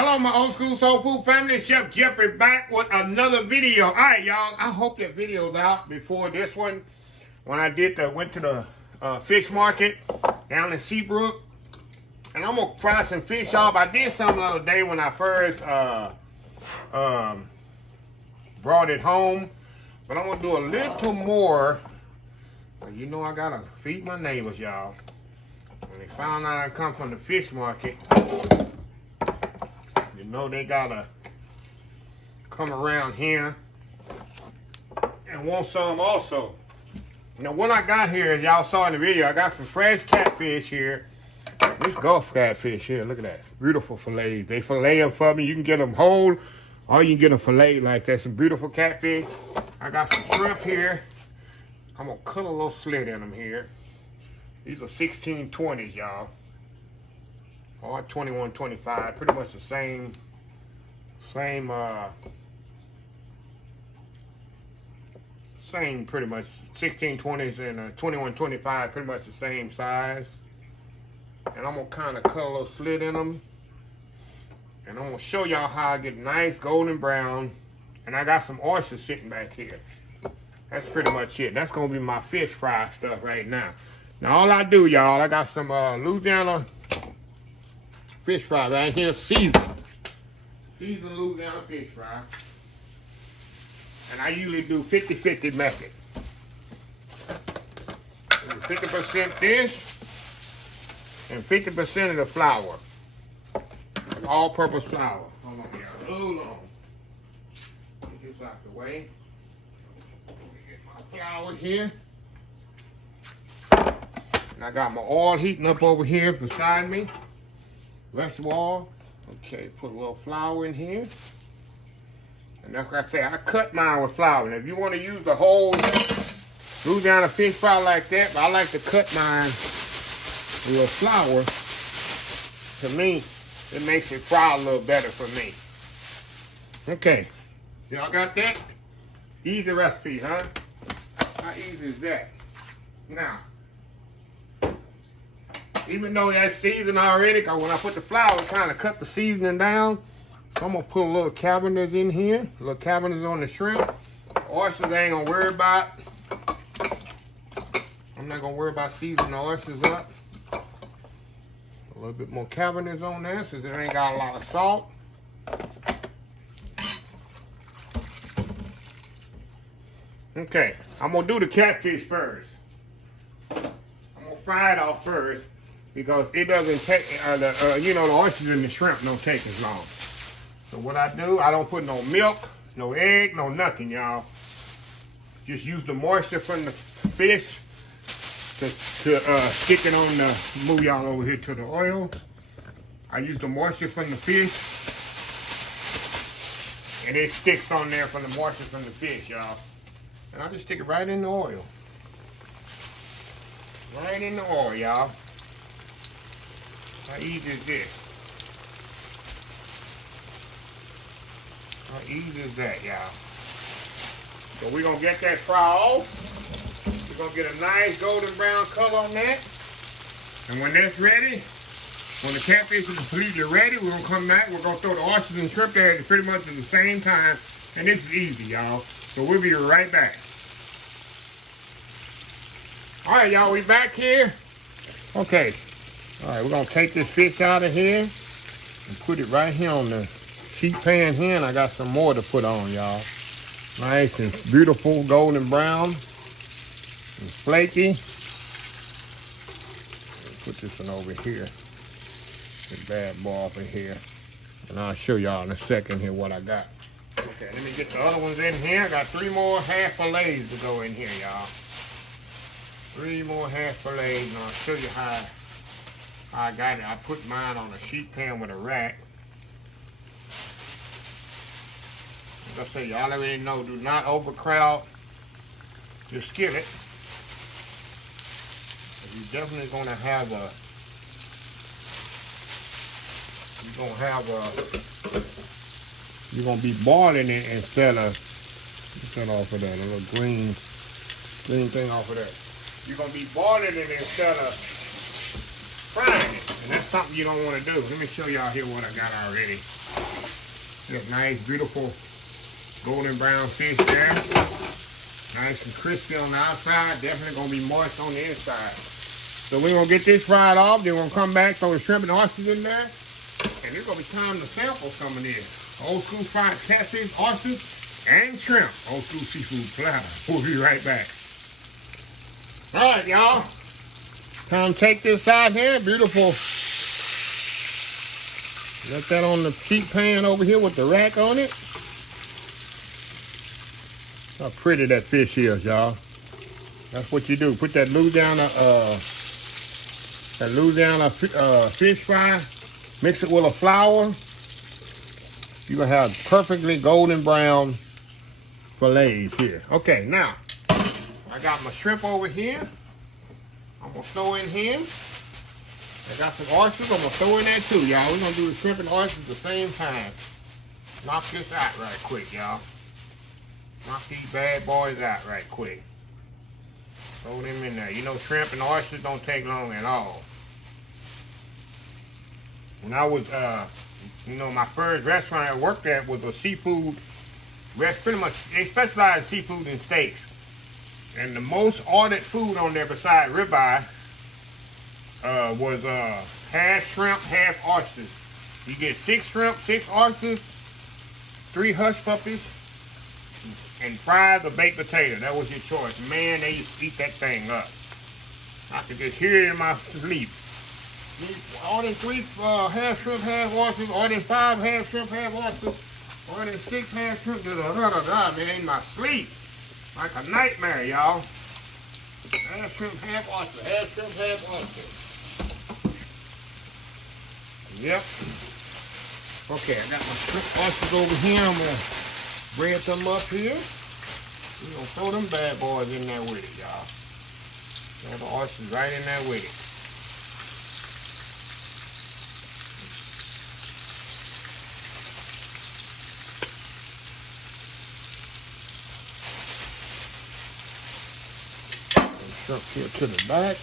Hello, my old school soul food family. Chef Jeffrey back with another video. All right, y'all. I hope that video's out before this one. When I went to the fish market down in Seabrook, and I'm gonna fry some fish off. I did something the other day when I first brought it home, but I'm gonna do a little more. You know I gotta feed my neighbors, y'all. When they found out I come from the fish market, you know they gotta come around here and want some also. Now what I got here, as y'all saw in the video, I got some fresh catfish here. This Gulf catfish here, look at that. Beautiful fillets. They fillet them for me. You can get them whole or you can get them fillet like that. Some beautiful catfish. I got some shrimp here. I'm gonna cut a little slit in them here. These are 1620s, y'all. Or 2125, pretty much the same pretty much 1620s and 2125, pretty much the same size. And I'm gonna kind of cut a little slit in them. And I'm gonna show y'all how I get nice golden brown. And I got some oysters sitting back here. That's pretty much it. That's gonna be my fish fry stuff right now. Now all I do, y'all, I got some Louisiana fish fry right here, seasoned Louisiana fish fry. And I usually do 50-50 method. 50% this and 50% of the flour. All-purpose flour. Hold on, y'all. Hold on. Get this out the way. Get my flour here. And I got my oil heating up over here beside me. Vegetable oil. Okay, put a little flour in here. And like I say, I cut mine with flour. And if you want to use the whole Louisiana fish fry like that, but I like to cut mine with flour. To me, it makes it fry a little better for me. Okay, y'all got that? Easy recipe, huh? How easy is that? Now, even though that's seasoned already, because when I put the flour, it kind of cut the seasoning down. So I'm going to put a little cabbages in here. A little cabbages on the shrimp. Oysters I ain't going to worry about. I'm not going to worry about seasoning the oysters up. A little bit more cabbages on there since it ain't got a lot of salt. Okay, I'm going to do the catfish first. I'm going to fry it off first because it doesn't take, you know, the oysters and the shrimp don't take as long. So what I do, I don't put no milk, no egg, no nothing, y'all. Just use the moisture from the fish to stick it on the, move y'all over here to the oil. I use the moisture from the fish. And it sticks on there from the moisture from the fish, y'all. And I just stick it right in the oil. Right in the oil, y'all. How easy is this? How easy is that, y'all? So we're gonna get that fry off. We're gonna get a nice golden brown color on that. And when that's ready, when the catfish is completely ready, we're gonna come back. We're gonna throw the oysters and shrimp there pretty much at the same time. And this is easy, y'all. So we'll be right back. All right, y'all, we back here. Okay. All right, we're gonna take this fish out of here and put it right here on the sheet pan here, and I got some more to put on, y'all. Nice and beautiful golden brown and flaky. Put this one over here. This bad boy over here. And I'll show y'all in a second here what I got. Okay, let me get the other ones in here. I got 3 more half fillets to go in here, y'all. 3 more half fillets, and I'll show you how I got it. I put mine on a sheet pan with a rack. Like I say, y'all already know, do not overcrowd your skillet. You're definitely gonna have you're gonna be boiling it instead of, get that off of that, a little green thing off of that. You're gonna be boiling it instead of frying it. And that's something you don't want to do. Let me show y'all here what I got already. Got nice, beautiful golden brown fish there. Nice and crispy on the outside. Definitely gonna be moist on the inside. So we're gonna get this fried off. Then we're gonna come back, throw the shrimp and oysters in there. And it's gonna be time to sample some of this. Old school fried catfish, oysters, and shrimp. Old school seafood platter. We'll be right back. All right, y'all. Time to take this out here. Beautiful. Let that on the sheet pan over here with the rack on it. How pretty that fish is, y'all. That's what you do. Put that Louisiana fish fry, mix it with a flour. You're gonna have perfectly golden brown fillets here. Okay, now I got my shrimp over here. I'm gonna throw in here. I got some oysters. I'm gonna throw in there too, y'all. We're gonna do the shrimp and oysters at the same time. Knock this out right quick, y'all. Knock these bad boys out right quick. Throw them in there. You know, shrimp and oysters don't take long at all. When I was, my first restaurant I worked at was a seafood restaurant. Pretty much, they specialize in seafood and steaks. And the most ordered food on there besides ribeye was half shrimp, half oysters. You get 6 shrimp, 6 oysters, 3 hush puppies, and fries or baked potato. That was your choice. Man, they used to eat that thing up. I could just hear it in my sleep. Ordering 3 half shrimp, half oysters. Ordering 5 half shrimp, half oysters. Ordering 6 half shrimp. Man, in my sleep. Like a nightmare, y'all. Half shrimp, half oyster. Half shrimp, half oyster. Yep. Okay, I got my shrimp oysters over here. I'm gonna bread them up here. We're gonna throw them bad boys in there with it, y'all. Have the oysters right in there with it. Shrimp here to the back.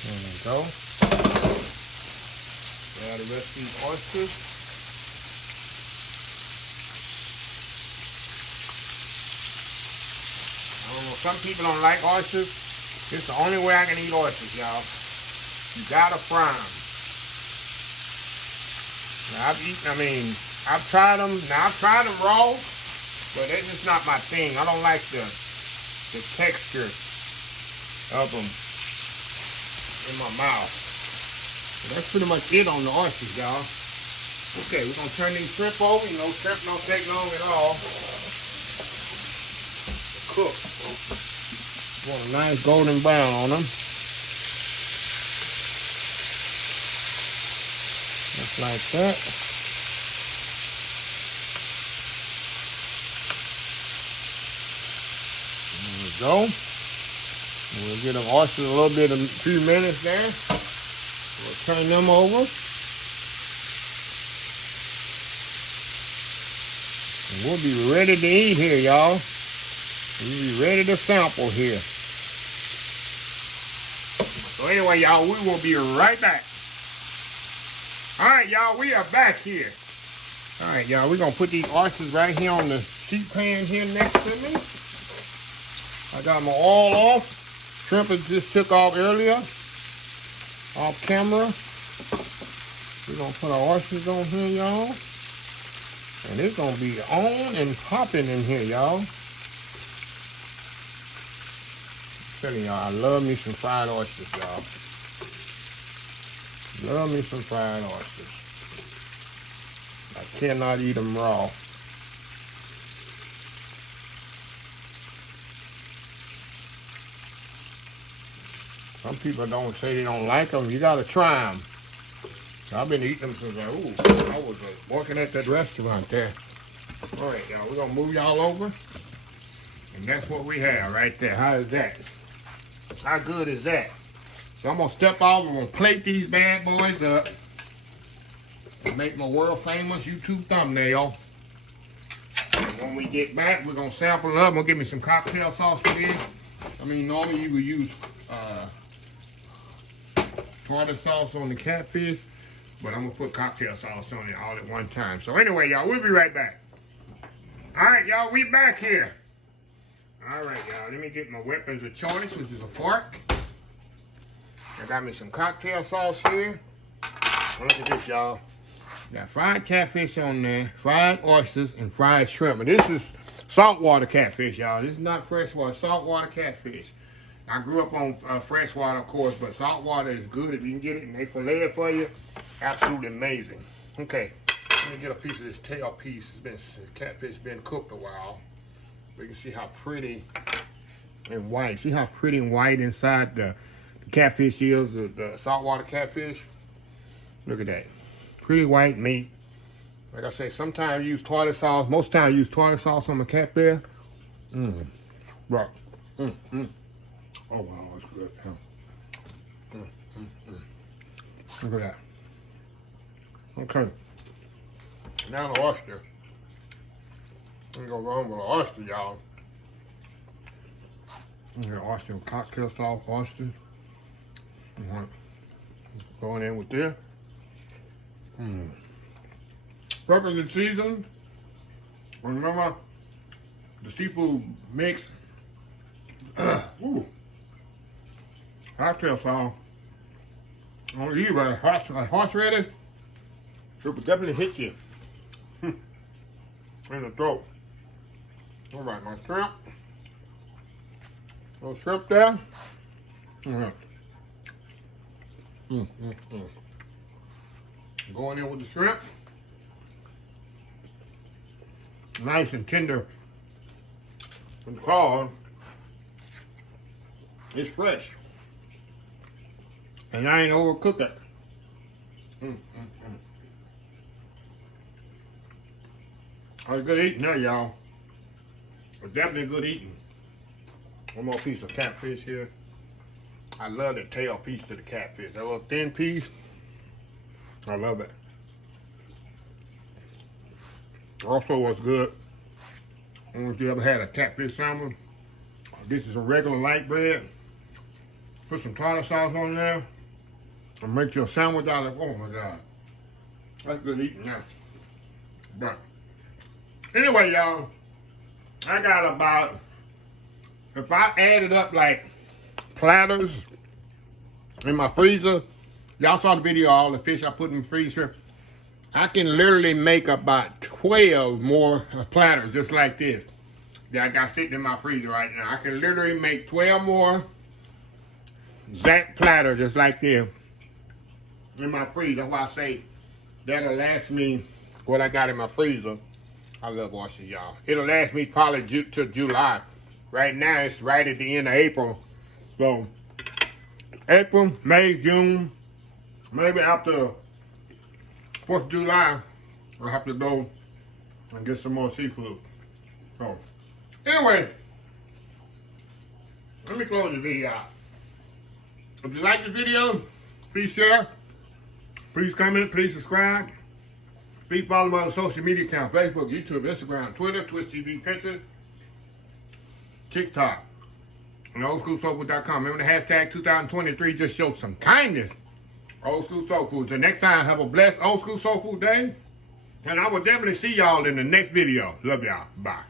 There we go. Add the rest of these oysters. I don't know, some people don't like oysters. It's the only way I can eat oysters, y'all. You gotta fry them. Now, I've tried them. Now, I've tried them raw, but that's just not my thing. I don't like the texture of them in my mouth. So that's pretty much it on the oysters, y'all. Okay, we're gonna turn these shrimp over. You know, shrimp don't take long at all to cook. Want a nice golden brown on them. Just like that. There we go. We'll get them oysters a little bit, a few minutes there. We'll turn them over. And we'll be ready to eat here, y'all. We'll be ready to sample here. So anyway, y'all, we will be right back. All right, y'all, we are back here. All right, y'all, we're going to put these oysters right here on the sheet pan here next to me. I got my oil off. Shrimp just took off earlier, off camera. We're gonna put our oysters on here, y'all. And it's gonna be on and popping in here, y'all. I'm telling y'all, I love me some fried oysters, y'all. Love me some fried oysters. I cannot eat them raw. Some people don't say they don't like them. You gotta try them. So I've been eating them since I was working at that restaurant there. All right, y'all, we're gonna move y'all over. And that's what we have right there. How is that? How good is that? So I'm gonna step off and I'm gonna plate these bad boys up and make my world famous YouTube thumbnail. And when we get back, we're gonna sample it up. I'm gonna give me some cocktail sauce for this. Normally you would use tartar sauce on the catfish, but I'm gonna put cocktail sauce on it all at one time. So anyway, y'all, we'll be right back. All right, y'all, we back here. All right, y'all, let me get my weapons of choice, which is a fork. I got me some cocktail sauce here. Look at this, y'all. Got fried catfish on there, fried oysters, and fried shrimp. And this is saltwater catfish, y'all. This is not freshwater, saltwater catfish. I grew up on freshwater, of course, but saltwater is good if you can get it and they fillet it for you. Absolutely amazing. Okay, let me get a piece of this tail piece. Catfish been cooked a while. You can see how pretty and white. See how pretty and white inside the catfish is, the saltwater catfish. Look at that. Pretty white meat. Like I say, sometimes use tartar sauce. Most times use tartar sauce on the catfish. Right. Oh wow, that's good. Look at that. Okay. Now the oyster. We're gonna go on with the oyster, y'all. Oyster with cocktail sauce, oyster. Going in with this. Perfectly seasoned. Remember the seafood mix. Cocktail sauce. On you, but horse ready. It will definitely hit you in the throat. All right, my shrimp. Little shrimp there. Going in with the shrimp. Nice and tender. Because it's fresh. And I ain't overcook it. That's good eating there, y'all. It's definitely good eating. One more piece of catfish here. I love the tail piece to the catfish. That little thin piece. I love it. Also, what's good, I don't know if you ever had a catfish salmon. This is a regular light bread. Put some tartar sauce on there and make your sandwich out of it. Oh my God. That's good eating now. But anyway, y'all, I got about, if I added up like platters in my freezer, y'all saw the video, all the fish I put in the freezer. I can literally make about 12 more platters just like this that I got sitting in my freezer right now. I can literally make 12 more exact platters just like this in my freezer. That's why I say that'll last me what I got in my freezer. I love oysters, y'all. It'll last me probably to July. Right now, it's right at the end of April. So, April, May, June, maybe after 4th of July, I'll have to go and get some more seafood. So, anyway, let me close the video out. If you like the video, please share, please comment, please subscribe. Please follow my social media accounts, Facebook, YouTube, Instagram, Twitter, Twitch TV, Pinterest, TikTok, and oldschoolsoulfood.com. Remember the hashtag 2023, just show some kindness. Old School Soul Food. Till next time, have a blessed Old School Soul Food day. And I will definitely see y'all in the next video. Love y'all. Bye.